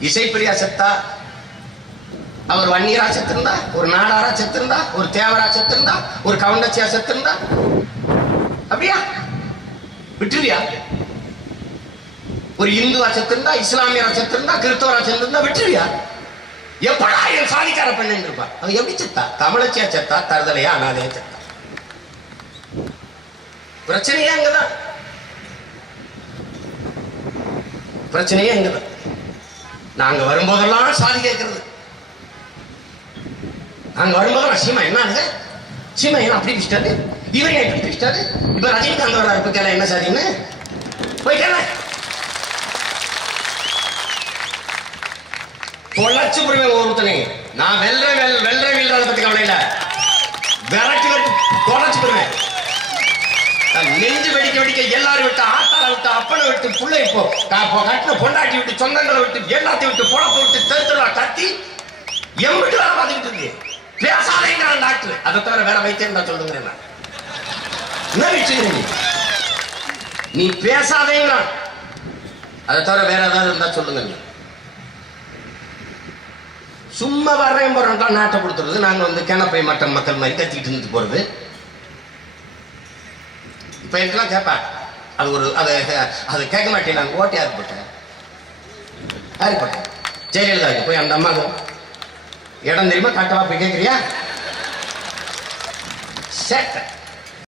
இசைப்பிரியா செத்தா அவர் வன்னியரா செத்திருந்தா ஒரு நாடாரா செத்திருந்தா ஒரு தேவரா செத்திருந்தா ஒரு கவுண்டச்சியா செத்திருந்தா? அப்படியா? விட்டுருவியா? ஒரு இந்துவா செத்திருந்தா இஸ்லாமியரா செத்திருந்தா கிறிஸ்தவரா செத்திருந்தா விட்டுருவியா? எப்படா என் சாதிக்கார பெண்ணு இருப்பா அவன் எப்படி செத்தா? தமிழச்சியா செத்தா தருதலையா அனாதையா செத்தா? பிரச்சனையே அங்கதான். பிரச்சனையே அங்கதான் நாங்க வரும்போதெல்லாம் சாதி கேட்கறது. நாங்க வரும்போது சீமா என்ன சீமா என்ன அப்படி பிடிச்சிட்டாரு. இவர் ஏன் இப்படி பிடிச்சிட்டாரு. இப்ப ரஜினிகாந்த் வர இப்ப கேள என்ன சாதின்னு? போய் கேள. பொள்ளாச்சி புரிவேன் ஒருத்தனை. நான் வெல்ற வெல் வெல்ற வீழ்றத பத்தி கவலை இல்ல. விரட்டி விட்டு தொலைச்சு புரிவேன். நெஞ்சு வெடிக்க வெடிக்க எல்லாரும் விட்டு ஆத்தாரை விட்டு கட்டின பொண்டாட்டி விட்டு சொந்தங்களை விட்டு எல்லாத்தையும் விட்டு பொழப்ப விட்டு தெருத்துறா கத்தி எம்பிட்டு வேலை பார்த்துக்கிட்டு இருக்கு. பேசாதேங்கிறான் டாக்டர். அதை தவிர வேற வைத்தியம் தான் சொல்லுங்கிறேன் நான். என்ன வச்சுக்கிறீங்க நீ? பேசாதேங்கிறான் அதை தவிர வேற ஏதாவது இருந்தா சொல்லுங்க சும்மா வர்றேன் போறோம்டா நாட்டை கொடுத்துருது நாங்க வந்து கிணப்பை மட்டம் மக்கள் மாதிரி கத்திக்கிட்டு இருந்து போறது. இப்ப எனக்குலாம் கேட்பா அது ஒரு அது அது கேட்க மாட்டேன் நாங்கள் ஓட்டு யாருக்கு போட்டேன். போட்டேன். ஜெயலலிதாவுக்கு போய் அந்த அம்மாவுக்கு இடம் தெரியுமா? கட்டவா போய் கேட்குறியா சேட்டை.